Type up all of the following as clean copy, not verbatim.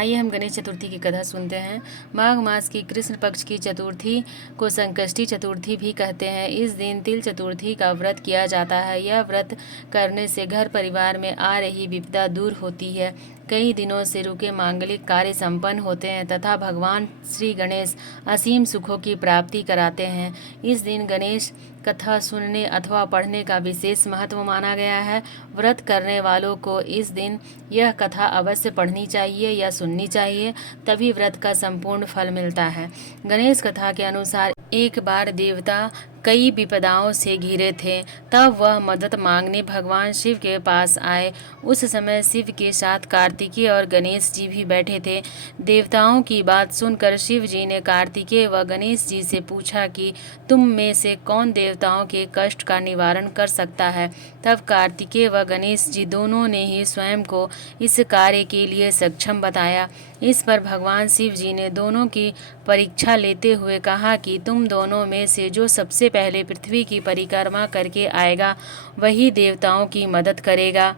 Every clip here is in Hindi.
आइए हम गणेश चतुर्थी की कथा सुनते हैं। माघ मास की कृष्ण पक्ष की चतुर्थी को संकष्टी चतुर्थी भी कहते हैं। इस दिन तिल चतुर्थी का व्रत किया जाता है। यह व्रत करने से घर परिवार में आ रही विपदा दूर होती है। कई दिनों से रुके मांगलिक कार्य संपन्न होते हैं तथा भगवान श्री गणेश असीम सुखों की प्राप्ति कराते हैं। इस दिन गणेश कथा सुनने अथवा पढ़ने का विशेष महत्व माना गया है। व्रत करने वालों को इस दिन यह कथा अवश्य पढ़नी चाहिए या सुननी चाहिए, तभी व्रत का संपूर्ण फल मिलता है। गणेश कथा के अनुसार एक बार देवता कई विपदाओं से घिरे थे, तब वह मदद मांगने भगवान शिव के पास आए। उस समय शिव के साथ कार्तिकेय और गणेश जी भी बैठे थे। देवताओं की बात सुनकर शिव जी ने कार्तिकेय व गणेश जी से पूछा कि तुम में से कौन देवताओं के कष्ट का निवारण कर सकता है। तब कार्तिकेय व गणेश जी दोनों ने ही स्वयं को इस कार्य के लिए सक्षम बताया। इस पर भगवान शिव जी ने दोनों की परीक्षा लेते हुए कहा कि तुम दोनों में से जो सबसे पहले पृथ्वी की परिक्रमा करके आएगा, वही देवताओं की मदद करेगा।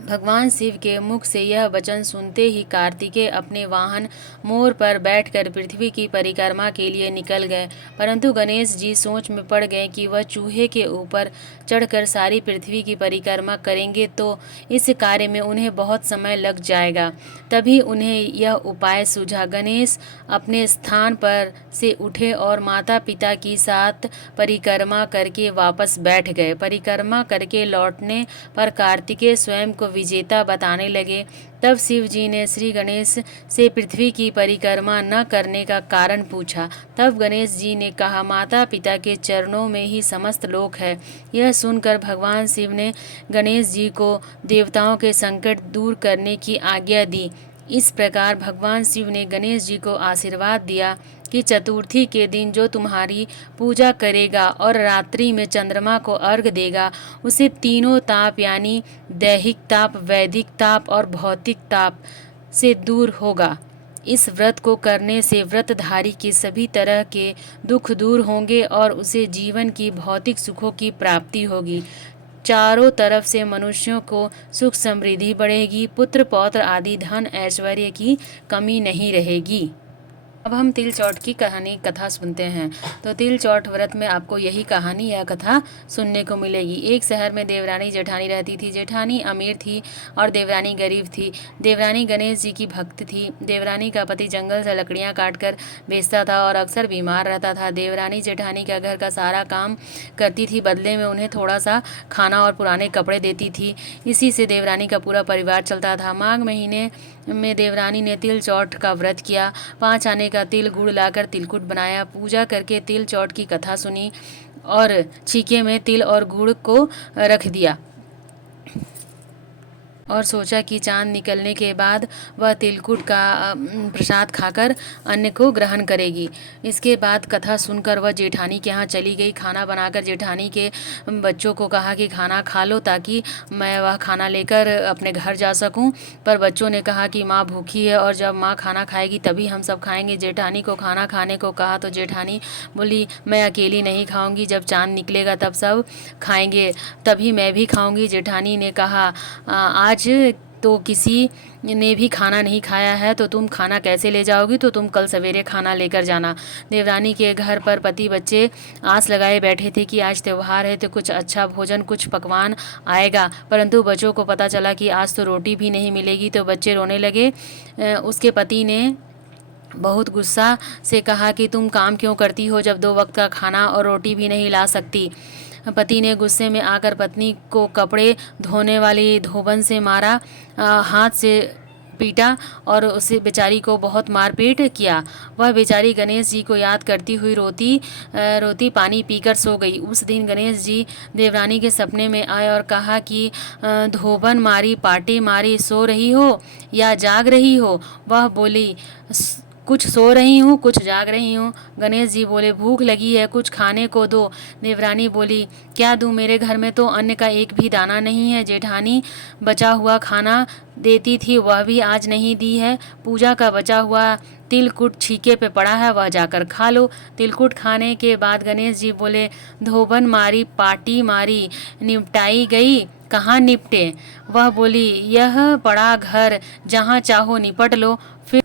भगवान शिव के मुख से यह वचन सुनते ही कार्तिकेय अपने वाहन मोर पर बैठकर पृथ्वी की परिक्रमा के लिए निकल गए, परंतु गणेश जी सोच में पड़ गए कि वह चूहे के ऊपर चढ़कर सारी पृथ्वी की परिक्रमा करेंगे तो इस कार्य में उन्हें बहुत समय लग जाएगा। तभी उन्हें यह उपाय सूझा। गणेश अपने स्थान पर से उठे और माता पिता की साथ परिक्रमा करके वापस बैठ गए। परिक्रमा करके लौटने पर कार्तिकेय स्वयं को विजेता बताने लगे। तब शिव जी ने श्री गणेश से पृथ्वी की परिक्रमा न करने का कारण पूछा। तब गणेश जी ने कहा, माता पिता के चरणों में ही समस्त लोक है। यह सुनकर भगवान शिव ने गणेश जी को देवताओं के संकट दूर करने की आज्ञा दी। इस प्रकार भगवान शिव ने गणेश जी को आशीर्वाद दिया कि चतुर्थी के दिन जो तुम्हारी पूजा करेगा और रात्रि में चंद्रमा को अर्घ देगा, उसे तीनों ताप यानी दैहिक ताप, वैदिक ताप और भौतिक ताप से दूर होगा। इस व्रत को करने से व्रतधारी के सभी तरह के दुख दूर होंगे और उसे जीवन की भौतिक सुखों की प्राप्ति होगी। चारों तरफ से मनुष्यों को सुख समृद्धि बढ़ेगी, पुत्र पौत्र आदि धन ऐश्वर्य की कमी नहीं रहेगी। अब हम तिल चौठ की कथा सुनते हैं। तो तिल चौठ व्रत में आपको यही कहानी या कथा सुनने को मिलेगी। एक शहर में देवरानी जेठानी रहती थी। जेठानी अमीर थी और देवरानी गरीब थी। देवरानी गणेश जी की भक्त थी। देवरानी का पति जंगल से लकड़ियां काटकर बेचता था और अक्सर बीमार रहता था। देवरानी जेठानी का घर का सारा काम करती थी, बदले में उन्हें थोड़ा सा खाना और पुराने कपड़े देती थी। इसी से देवरानी का पूरा परिवार चलता था। माघ महीने में देवरानी ने तिल चौठ का व्रत किया। 5 आने का तिल गुड़ लाकर तिलकुट बनाया। पूजा करके तिल चौठ की कथा सुनी और छीके में तिल और गुड़ को रख दिया और सोचा कि चांद निकलने के बाद वह तिलकुट का प्रसाद खाकर अन्न को ग्रहण करेगी। इसके बाद कथा सुनकर वह जेठानी के यहाँ चली गई। खाना बनाकर जेठानी के बच्चों को कहा कि खाना खा लो ताकि मैं वह खाना लेकर अपने घर जा सकूं। पर बच्चों ने कहा कि माँ भूखी है और जब माँ खाना खाएगी तभी हम सब खाएंगे। जेठानी को खाना खाने को कहा तो जेठानी बोली, मैं अकेली नहीं खाऊंगी, जब चांद निकलेगा तब सब खाएंगे, तभी मैं भी खाऊंगी। जेठानी ने कहा, आज तो किसी ने भी खाना नहीं खाया है तो तुम खाना कैसे ले जाओगी, तो तुम कल सवेरे खाना लेकर जाना। देवरानी के घर पर पति बच्चे आस लगाए बैठे थे कि आज त्योहार है तो कुछ अच्छा भोजन, कुछ पकवान आएगा, परंतु बच्चों को पता चला कि आज तो रोटी भी नहीं मिलेगी। तो बच्चे रोने लगे। उसके पति ने बहुत गुस्सा से कहा कि तुम काम क्यों करती हो जब 2 वक्त का खाना और रोटी भी नहीं ला सकती। पति ने गुस्से में आकर पत्नी को कपड़े धोने वाली धोबन से मारा, हाथ से पीटा और उसे बेचारी को बहुत मारपीट किया। वह बेचारी गणेश जी को याद करती हुई रोती पानी पीकर सो गई। उस दिन गणेश जी देवरानी के सपने में आए और कहा कि धोबन मारी, पाटे मारी, सो रही हो या जाग रही हो। वह बोली, कुछ सो रही हूँ, कुछ जाग रही हूँ। गणेश जी बोले, भूख लगी है, कुछ खाने को दो। देवरानी बोली, क्या दूँ, मेरे घर में तो अन्न का एक भी दाना नहीं है। जेठानी बचा हुआ खाना देती थी, वह भी आज नहीं दी है। पूजा का बचा हुआ तिलकुट छीके पे पड़ा है, वह जाकर खा लो। तिलकुट खाने के बाद गणेश जी बोले, धोबन मारी, पाटी मारी, निपटाई गई, कहाँ निपटे? वह बोली, यह पड़ा घर, जहाँ चाहो निपट लो।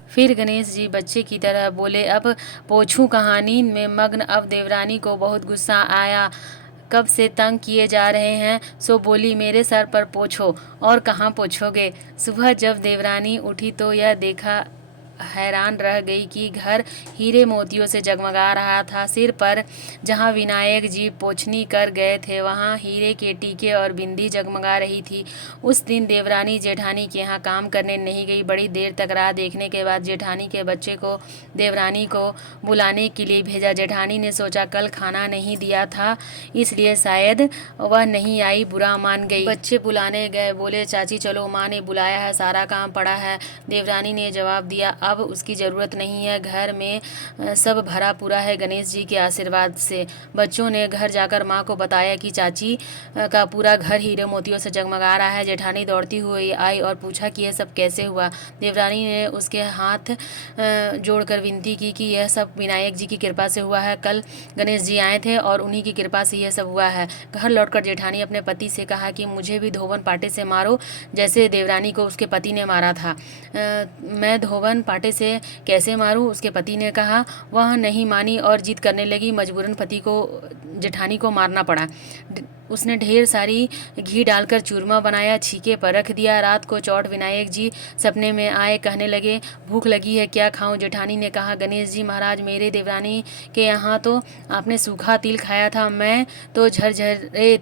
फिर गणेश जी बच्चे की तरह बोले, अब पोंछूं कहाँ? नींद में मग्न अब देवरानी को बहुत गुस्सा आया। कब से तंग किए जा रहे हैं, सो बोली, मेरे सर पर पोंछो। और कहाँ पोंछोगे? सुबह जब देवरानी उठी तो यह देखा, हैरान रह गई कि घर हीरे मोतियों से जगमगा रहा था। सिर पर जहाँ विनायक जी पोंछनी कर गए थे, वहाँ हीरे के टीके और बिंदी जगमगा रही थी। उस दिन देवरानी जेठानी के यहाँ काम करने नहीं गई। बड़ी देर तक राह देखने के बाद जेठानी के बच्चे को देवरानी को बुलाने के लिए भेजा। जेठानी ने सोचा कल खाना नहीं दिया था, इसलिए शायद वह नहीं आई, बुरा मान गई। बच्चे बुलाने गए, बोले, चाची चलो, माँ ने बुलाया है, सारा काम पड़ा है। देवरानी ने जवाब दिया, अब उसकी ज़रूरत नहीं है, घर में सब भरा पूरा है गणेश जी के आशीर्वाद से। बच्चों ने घर जाकर माँ को बताया कि चाची का पूरा घर हीरे मोतियों से जगमगा रहा है। जेठानी दौड़ती हुई आई और पूछा कि यह सब कैसे हुआ। देवरानी ने उसके हाथ जोड़कर विनती की कि यह सब विनायक जी की कृपा से हुआ है। कल गणेश जी आए थे और उन्हीं की कृपा से यह सब हुआ है। घर लौटकर जेठानी अपने पति से कहा कि मुझे भी धोवन पाटे से मारो, जैसे देवरानी को उसके पति ने मारा था। मैं धोवन पाटे से कैसे मारूं? उसके पति ने कहा। वह नहीं मानी और जिद करने लगी। मजबूरन पति को जेठानी को मारना पड़ा। उसने ढेर सारी घी डालकर चूरमा बनाया, छीके पर रख दिया। रात को चौठ विनायक जी सपने में आए, कहने लगे, भूख लगी है, क्या खाऊं? जेठानी ने कहा, गणेश जी महाराज, मेरे देवरानी के यहाँ तो आपने सूखा तिल खाया था, मैं तो झरझरे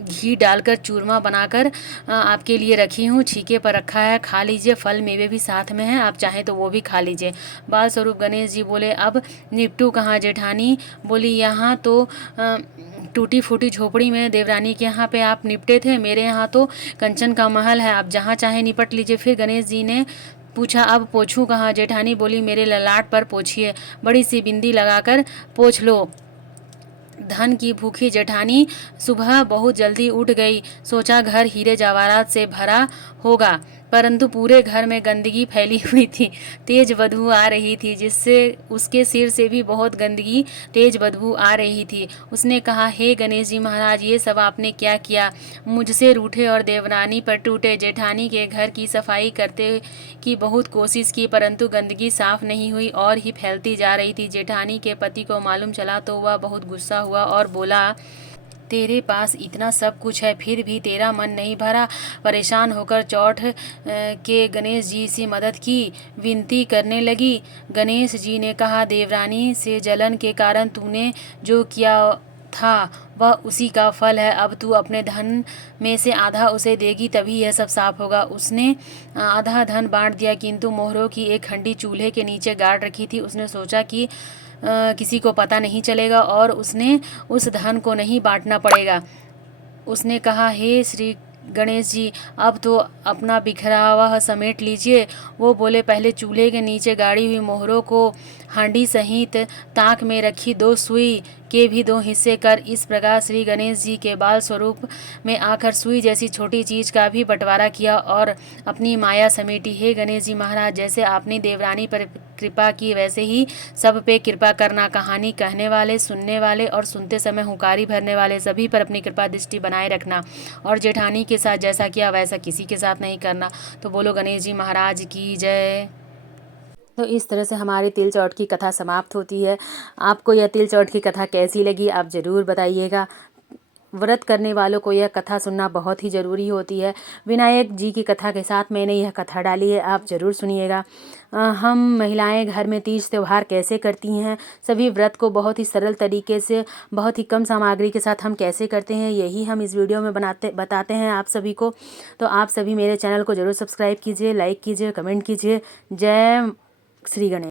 घी डालकर चूरमा बनाकर आपके लिए रखी हूँ, छीके पर रखा है, खा लीजिए। फल मेवे भी साथ में हैं, आप चाहें तो वो भी खा लीजिए। बाल स्वरूप गणेश जी बोले, अब निपटू कहाँ? जेठानी बोली, यहाँ तो टूटी फूटी झोपड़ी में देवरानी के यहाँ पे आप निपटे थे, मेरे यहाँ तो कंचन का महल है, आप जहाँ चाहे निपट लीजिए। फिर गणेश जी ने पूछा, अब पोंछूं कहाँ? जेठानी बोली, मेरे ललाट पर पोंछिए, बड़ी सी बिंदी लगाकर पोंछ लो। धन की भूखी जेठानी सुबह बहुत जल्दी उठ गई। सोचा घर हीरे जवाहरात से भरा होगा, परंतु पूरे घर में गंदगी फैली हुई थी। तेज बदबू आ रही थी, जिससे उसके सिर से भी बहुत गंदगी तेज बदबू आ रही थी। उसने कहा, हे गणेश जी महाराज, ये सब आपने क्या किया? मुझसे रूठे और देवरानी पर टूटे। जेठानी के घर की सफाई करते की बहुत कोशिश की, परंतु गंदगी साफ नहीं हुई और ही फैलती जा रही थी। जेठानी के पति को मालूम चला तो वह बहुत गुस्सा हुआ और बोला, तेरे पास इतना सब कुछ है, फिर भी तेरा मन नहीं भरा। परेशान होकर चौठ के गणेश जी से मदद की विनती करने लगी। गणेश जी ने कहा, देवरानी से जलन के कारण तूने जो किया था वह उसी का फल है। अब तू अपने धन में से आधा उसे देगी, तभी यह सब साफ होगा। उसने आधा धन बांट दिया, किंतु मोहरों की एक हंडी चूल्हे के नीचे गाड़ रखी थी। उसने सोचा कि किसी को पता नहीं चलेगा और उसने उस धन को नहीं बांटना पड़ेगा। उसने कहा, हे श्री गणेश जी, अब तो अपना बिखरा हुआ समेट लीजिए। वो बोले, पहले चूल्हे के नीचे गाड़ी हुई मोहरों को हांडी सहित ताक में रखी 2 सुई के भी 2 हिस्से कर। इस प्रकार श्री गणेश जी के बाल स्वरूप में आकर सुई जैसी छोटी चीज का भी बंटवारा किया और अपनी माया समेटी। हे गणेश जी महाराज, जैसे आपने देवरानी पर कृपा की, वैसे ही सब पे कृपा करना। कहानी कहने वाले, सुनने वाले और सुनते समय हुंकारी भरने वाले सभी पर अपनी कृपा दृष्टि बनाए रखना, और जेठानी के साथ जैसा किया वैसा किसी के साथ नहीं करना। तो बोलो गणेश जी महाराज की जय। तो इस तरह से हमारी तिल चौठ की कथा समाप्त होती है। आपको यह तिल चौठ की कथा कैसी लगी, आप ज़रूर बताइएगा। व्रत करने वालों को यह कथा सुनना बहुत ही ज़रूरी होती है। विनायक जी की कथा के साथ मैंने यह कथा डाली है, आप ज़रूर सुनिएगा। हम महिलाएं घर में तीज त्यौहार कैसे करती हैं, सभी व्रत को बहुत ही सरल तरीके से, बहुत ही कम सामग्री के साथ हम कैसे करते हैं, यही हम इस वीडियो में बताते हैं आप सभी को। तो आप सभी मेरे चैनल को ज़रूर सब्सक्राइब कीजिए, लाइक कीजिए, कमेंट कीजिए। जय श्री गणेश।